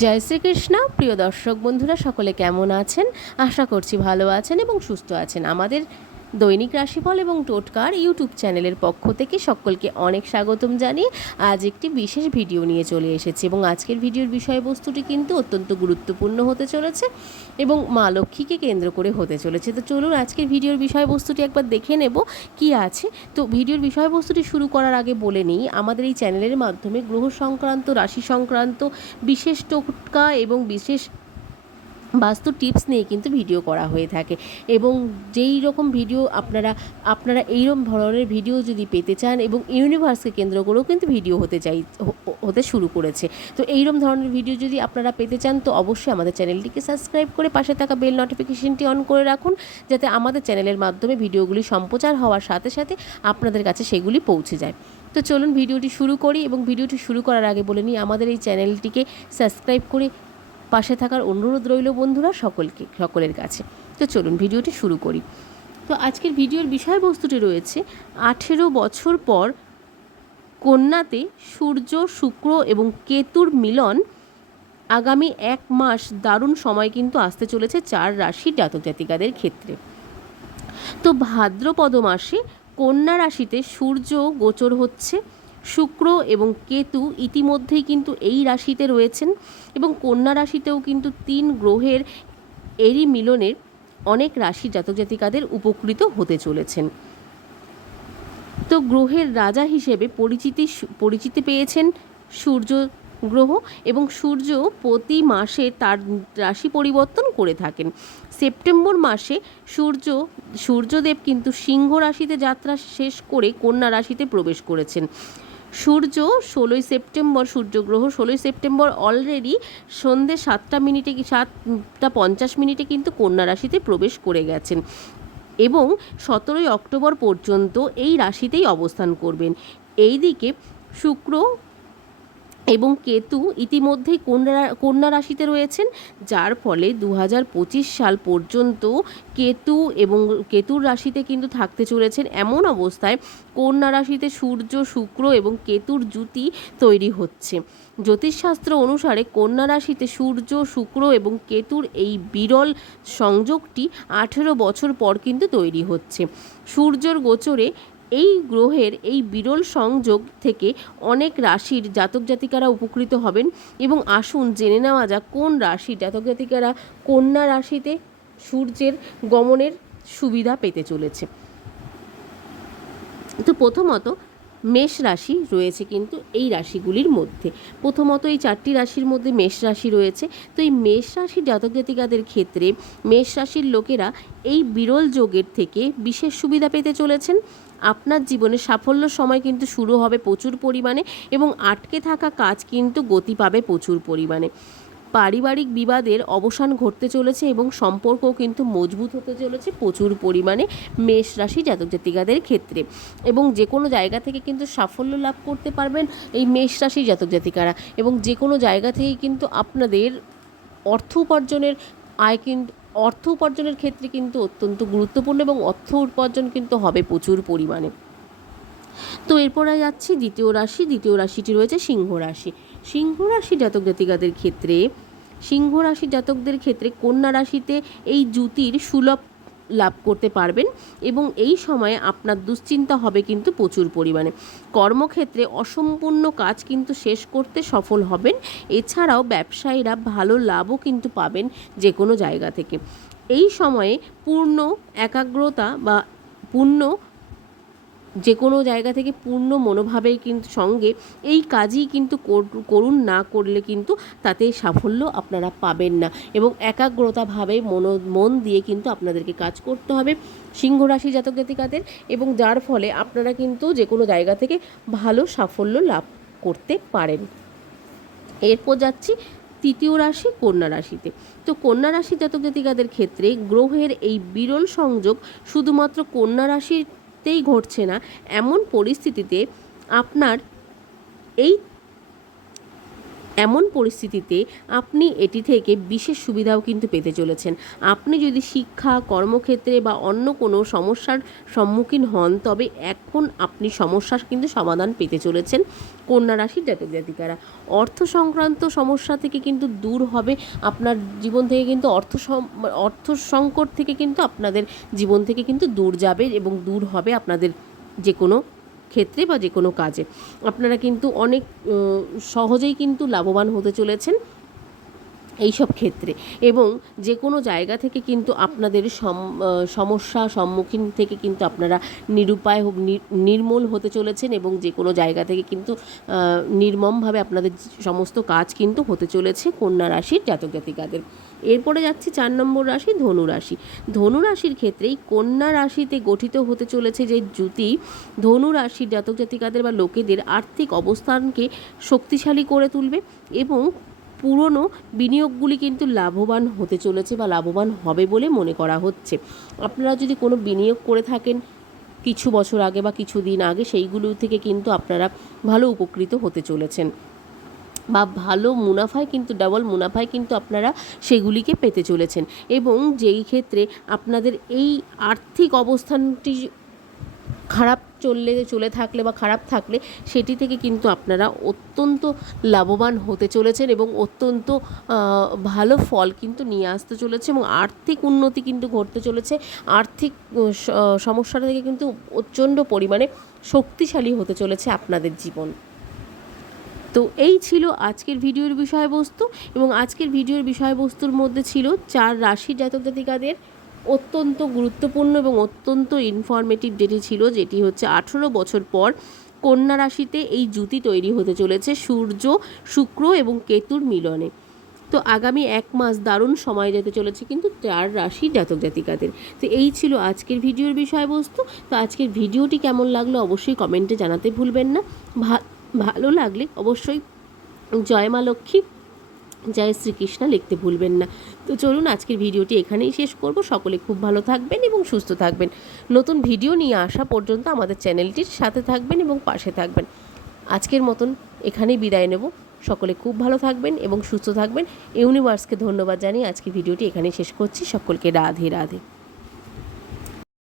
জয় শ্রীকৃষ্ণ। প্রিয় দর্শক বন্ধুরা, সকলে কেমন আছেন? আশা করছি ভালো আছেন এবং সুস্থ আছেন। আমাদের দৈনিক রাশিফল এবং টোটকার ইউটিউব চ্যানেলের পক্ষ থেকে সকলকে অনেক স্বাগতম জানিয়ে আজ একটি বিশেষ ভিডিও নিয়ে চলে এসেছি এবং আজকের ভিডিওর বিষয়বস্তুটি কিন্তু অত্যন্ত গুরুত্বপূর্ণ হতে চলেছে এবং মা লক্ষ্মীকে কেন্দ্র করে হতে চলেছে। তো চলুন আজকের ভিডিওর বিষয়বস্তুটি একবার দেখে নেব কি আছে। তো ভিডিওর বিষয়বস্তুটি শুরু করার আগে বলে নিই, আমাদের এই চ্যানেলের মাধ্যমে গ্রহ সংক্রান্ত, রাশি সংক্রান্ত, বিশেষ টোটকা এবং বিশেষ বাস্তু টিপস নিয়ে কিন্তু ভিডিও করা হয়ে থাকে। এবং যেই রকম ভিডিও আপনারা আপনারা এইরকম ধরনের ভিডিও যদি পেতে চান এবং ইউনিভার্সকে কেন্দ্র করেও কিন্তু ভিডিও হতে চাই হতে শুরু করেছে। তো এইরকম ধরনের ভিডিও যদি আপনারা পেতে চান, তো অবশ্যই আমাদের চ্যানেলটিকে সাবস্ক্রাইব করে পাশে থাকা বেল নোটিফিকেশনটি অন করে রাখুন, যাতে আমাদের চ্যানেলের মাধ্যমে ভিডিওগুলি সম্প্রচার হওয়ার সাথে সাথে আপনাদের কাছে সেগুলি পৌঁছে যায়। তো চলুন ভিডিওটি শুরু করি এবং ভিডিওটি শুরু করার আগে বলে নিই, আমাদের এই চ্যানেলটিকে সাবস্ক্রাইব করে পাশে থাকার অনুরোধ রইল বন্ধুরা সকলকে, সকলের কাছে। তো চলুন ভিডিওটি শুরু করি। তো আজকের ভিডিওর বিষয়বস্তুটি রয়েছে, আঠেরো বছর পর কন্যাতে সূর্য, শুক্র এবং কেতুর মিলন আগামী এক মাস দারুণ সময় কিন্তু আসতে চলেছে চার রাশির জাতক জাতিকাদের ক্ষেত্রে। তো ভাদ্রপদ মাসে কন্যা রাশিতে সূর্য গোচর হচ্ছে শুক্র এবং কেতু ইতিমধ্যেই কিন্তু এই রাশিতে রয়েছেন এবং কন্যা রাশিতেও কিন্তু তিন গ্রহের এরই মিলনের অনেক রাশি জাতক জাতিকাদের উপকৃত হতে চলেছেন। তো গ্রহের রাজা হিসেবে পরিচিতি পরিচিতি পেয়েছেন সূর্য গ্রহ এবং সূর্য প্রতি মাসে তার রাশি পরিবর্তন করে থাকেন। সেপ্টেম্বর মাসে সূর্য, সূর্যদেব কিন্তু সিংহ রাশিতে যাত্রা শেষ করে কন্যা রাশিতে প্রবেশ করেছেন। সূর্য ষোলোই সেপ্টেম্বর, সূর্যগ্রহ ষোলোই সেপ্টেম্বর অলরেডি সন্ধে সাতটা মিনিটে সাতটা পঞ্চাশ মিনিটে কিন্তু কন্যা রাশিতে প্রবেশ করে গেছেন। এবং সতেরোই অক্টোবর পর্যন্ত এই রাশিতেই অবস্থান করবেন। এই দিকে শুক্র এবং কেতু ইতিমধ্যেই কন্যা কন্যা রাশিতে রয়েছেন, যার ফলে দু হাজার পঁচিশ সাল পর্যন্ত কেতু এবং কেতুর রাশিতে কিন্তু থাকতে চলেছেন এমন অবস্থায় কন্যা রাশিতে সূর্য, শুক্র এবং কেতুর জুতি তৈরি হচ্ছে। জ্যোতিষশাস্ত্র অনুসারে কন্যা রাশিতে সূর্য, শুক্র এবং কেতুর এই বিরল সংযোগটি আঠেরো বছর পর কিন্তু তৈরি হচ্ছে। সূর্যর গোচরে এই গ্রহের এই বিরল সংযোগ থেকে অনেক রাশির জাতক জাতিকারা উপকৃত হবেন এবং আসুন জেনে নেওয়া যাক কোন রাশির জাতক জাতিকারা কন্যা রাশিতে সূর্যের গমনের সুবিধা পেতে চলেছে। তো প্রথমত মেষ রাশি রয়েছে কিন্তু এই রাশিগুলির মধ্যে। প্রথমত এই চারটি রাশির মধ্যে মেষ রাশি রয়েছে। তো এই মেষ রাশির জাতক জাতিকাদের ক্ষেত্রে মেষ রাশির লোকেরা এই বিরল যোগের থেকে বিশেষ সুবিধা পেতে চলেছেন। আপনার জীবনে সাফল্য সময় কিন্তু শুরু হবে প্রচুর পরিমাণে এবং আটকে থাকা কাজ কিন্তু গতি পাবে প্রচুর পরিমাণে। পারিবারিক বিবাদের অবসান ঘটতে চলেছে এবং সম্পর্কও কিন্তু মজবুত হতে চলেছে প্রচুর পরিমাণে মেষ রাশি জাতক জাতিকাদের ক্ষেত্রে। এবং যে কোনো জায়গা থেকে কিন্তু সাফল্য লাভ করতে পারবেন এই মেষ রাশি জাতক জাতিকারা। এবং যে কোনো জায়গা থেকে কিন্তু আপনাদের অর্থ উপার্জনের আয় কিন্তু অর্থ উপার্জনের ক্ষেত্রে কিন্তু অত্যন্ত গুরুত্বপূর্ণ এবং অর্থ উপার্জন কিন্তু হবে প্রচুর পরিমাণে। তো এরপরে যাচ্ছি দ্বিতীয় রাশি। দ্বিতীয় রাশিটি রয়েছে সিংহ রাশি। সিংহ রাশি জাতক জাতিকাদের ক্ষেত্রে, সিংহ রাশি জাতকদের ক্ষেত্রে কন্যা রাশিতে এই জুতির সুলভ লাভ করতে পারবেন এবং এই সময়ে আপনার দুশ্চিন্তা হবে কিন্তু প্রচুর পরিমাণে। কর্মক্ষেত্রে অসম্পূর্ণ কাজ কিন্তু শেষ করতে সফল হবেন। এছাড়াও ব্যবসায়ীরা ভালো লাভও কিন্তু পাবেন যে কোনো জায়গা থেকে। এই সময়ে পূর্ণ একাগ্রতা বা পূর্ণ যে কোনো জায়গা থেকে পূর্ণ মনোভাবের কিন্তু সঙ্গে এই কাজই কিন্তু কর- করুন না করলে কিন্তু তাতে সাফল্য আপনারা পাবেন না। এবং একাগ্রতাভাবে মনো, মন দিয়ে কিন্তু আপনাদেরকে কাজ করতে হবে সিংহ রাশি জাতক জাতিকাদের এবং যার ফলে আপনারা কিন্তু যে কোনো জায়গা থেকে ভালো সাফল্য লাভ করতে পারেন। এরপর যাচ্ছি তৃতীয় রাশি কন্যা রাশিতে। তো কন্যা রাশি জাতক জাতিকাদের ক্ষেত্রে গ্রহের এই বিরল সংযোগ শুধুমাত্র কন্যা রাশিতেই ঘটছে না। এমন পরিস্থিতিতে আপনার এই এমন পরিস্থিতিতে আপনি এটি থেকে বিশেষ সুবিধাও কিন্তু পেতে চলেছেন। আপনি যদি শিক্ষা, কর্মক্ষেত্রে বা অন্য কোনো সমস্যার সম্মুখীন হন, তবে এখন আপনি সমস্যার কিন্তু সমাধান পেতে চলেছেন কন্যা রাশির জাতক জাতিকারা। অর্থ সংক্রান্ত সমস্যা থেকে কিন্তু দূর হবে। আপনার জীবন থেকে কিন্তু অর্থ অর্থ সংকট থেকে কিন্তু আপনাদের জীবন থেকে কিন্তু দূর যাবে এবং দূর হবে আপনাদের যে কোনো ক্ষেত্রে বা যে কোনো কাজে। আপনারা কিন্তু অনেক সহজেই কিন্তু লাভবান হতে চলেছেন। এইসব ক্ষেত্রে। এবং যে কোনো জায়গা থেকে কিন্তু আপনাদের সমস্যা সম্মুখীন থেকে কিন্তু আপনারা নিরুপায় হ- নি- নির্মূল হতে চলেছেন এবং যে কোনো জায়গা থেকে কিন্তু নির্মমভাবে আপনাদের সমস্ত কাজ কিন্তু হতে চলেছে কন্যা রাশির জাতক জাতিকাদের। এরপরে যাচ্ছি চার নম্বর রাশি ধনু রাশি। ধনু রাশির ক্ষেত্রেই কন্যা রাশিতে গঠিত হতে চলেছে যে জুতি ধনু রাশির জাতক জাতিকাদের বা লোকেদের আর্থিক অবস্থানকে শক্তিশালী করে তুলবে এবং পুরনো বিনিয়োগগুলি কিন্তু লাভবান হতে চলেছে বা লাভবান হবে বলে মনে করা হচ্ছে। আপনারা যদি কোনো বিনিয়োগ করে থাকেন কিছু বছর আগে বা কিছু দিন আগে, সেইগুলো থেকে কিন্তু আপনারা ভালো উপকৃত হতে চলেছেন বা ভালো মুনাফায় কিন্তু, ডাবল মুনাফায় কিন্তু আপনারা সেগুলিকে পেতে চলেছেন। এবং যেই ক্ষেত্রে আপনাদের এই আর্থিক অবস্থানটি খারাপ চললে চলে থাকলে বা খারাপ থাকলে সেটি থেকে কিন্তু আপনারা অত্যন্ত লাভবান হতে চলেছেন এবং অত্যন্ত ভালো ফল কিন্তু নিয়ে আসতে চলেছে এবং আর্থিক উন্নতি কিন্তু ঘটতে চলেছে। আর্থিক উম, স- আহ, সমস্যা থেকে কিন্তু প্রচণ্ড পরিমাণে শক্তিশালী হতে চলেছে আপনাদের জীবন। তো এই ছিল আজকের ভিডিওর বিষয়বস্তু এবং আজকের ভিডিওর বিষয়বস্তুর মধ্যে ছিল চার রাশির জাতক জাতিকাদের অত্যন্ত গুরুত্বপূর্ণ এবং অত্যন্ত ইনফরমেটিভ যেটি ছিল যেটি হচ্ছে আঠেরো বছর পর কন্যা রাশিতে এই জুতি তৈরি হতে চলেছে সূর্য, শুক্র এবং কেতুর মিলনে। তো আগামী এক মাস দারুণ সময় যেতে চলেছে কিন্তু চার রাশি জাতক জাতিকাদের। তো এই ছিল আজকের ভিডিওর বিষয়বস্তু। তো আজকের ভিডিওটি কেমন লাগল অবশ্যই কমেন্টে জানাতে ভুলবেন না। ভালো লাগলে অবশ্যই জয় মা লক্ষ্মী। জয় শ্রীকৃষ্ণ লিখতে ভুলবেন না। তো চলুন আজকের ভিডিওটি এখানেই শেষ করব। সকলে খুব ভালো থাকবেন এবং সুস্থ থাকবেন। নতুন ভিডিও নিয়ে আসা পর্যন্ত আমাদের চ্যানেলটির সাথে থাকবেন এবং পাশে থাকবেন। আজকের মতন এখানেই বিদায় নেব। সকলে খুব ভালো থাকবেন এবং সুস্থ থাকবেন। ইউনিভার্সকে ধন্যবাদ জানিয়ে আজকে ভিডিওটি এখানেই শেষ করছি। সকলকে রাধে রাধে।